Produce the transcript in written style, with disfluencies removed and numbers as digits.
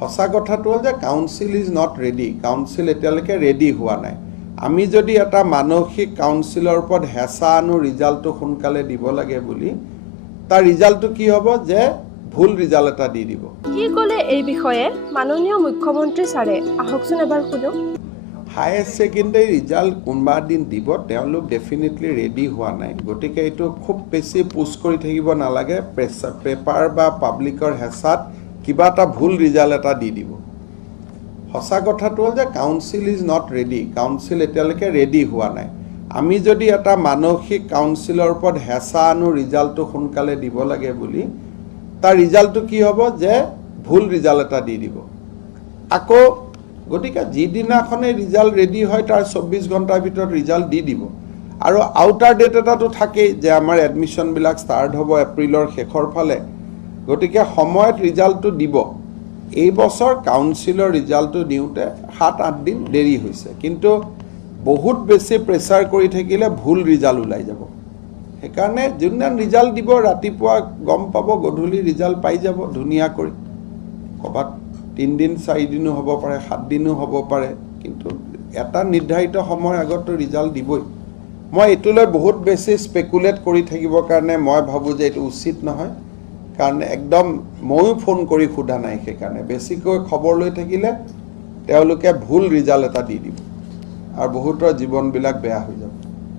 সঁচা কথাটো হ'ল যে council is not ready. Council এতিয়ালৈকে ৰেডি হোৱা নাই। আমি যদি এটা মানসিক কাউন্সিলৰ ওপৰত হেঁচা আনো ৰিজাল্টটো সোনকালে দিব লাগে বুলি, তাৰ ৰিজাল্টটো কি হ'ব যে ভুল ৰিজাল্ট এটা দি দিব। কি ক'লে এই বিষয়ে মাননীয় মুখ্যমন্ত্ৰী ছাৰে, আহকচোন এবাৰ শুনো। হায়াৰ ছেকেণ্ডেৰী ৰিজাল্ট কোনোবা দিন দিব, তেওঁলোক ডেফিনেটলি ৰেডি হোৱা নাই। গতিকে এইটো খুব বেছি পুছ কৰি থাকিব নালাগে। পেপাৰ বা পাব্লিকৰ হেঁচাত কিবা এটা ভুল ৰিজাল্ট এটা দি দিব। সঁচা কথাটো হ'ল যে council is not ready. Council এতিয়ালৈকে ৰেডি হোৱা নাই। আমি যদি এটা মানসিক কাউন্সিলৰ ওপৰত হেঁচা আনো ৰিজাল্টটো সোনকালে দিব লাগে বুলি, তাৰ ৰিজাল্টটো কি হ'ব যে ভুল ৰিজাল্ট এটা দি দিব। আকৌ গতিকে যিদিনাখনে ৰিজাল্ট ৰেডি হয় তাৰ 24 ঘণ্টাৰ ভিতৰত ৰিজাল্ট দি দিব। আৰু আউটাৰ ডেট এটাতো থাকেই যে আমাৰ এডমিশ্যনবিলাক ষ্টাৰ্ট হ'ব এপ্ৰিলৰ শেষৰ ফালে। গতিকে সময়ত ৰিজাল্টটো দিব। এই বছৰ কাউন্সিলৰ ৰিজাল্টটো দিওঁতে 7-8 দিন দেৰি হৈছে, কিন্তু বহুত বেছি প্ৰেছাৰ কৰি থাকিলে ভুল ৰিজাল্ট ওলাই যাব। সেইকাৰণে যোনদিনা ৰিজাল্ট দিব ৰাতিপুৱা গম পাব, গধূলি ৰিজাল্ট পাই যাব ধুনীয়া কৰি। ক'ৰবাত 3 দিন 4 দিনো হ'ব পাৰে, 7 দিনো হ'ব পাৰে, কিন্তু এটা নিৰ্ধাৰিত সময়ৰ আগততো ৰিজাল্ট দিবই। মই এইটোলৈ বহুত বেছি স্পেকুলেট কৰি থাকিবৰ কাৰণে মই ভাবোঁ যে এইটো উচিত নহয়। কাৰণ একদম ময়ো ফোন কৰি সোধা নাই, সেইকাৰণে বেছিকৈ খবৰ লৈ থাকিলে তেওঁলোকে ভুল ৰিজাল্ট এটা দি দিব আৰু বহুতৰ জীৱনবিলাক বেয়া হৈ যাব।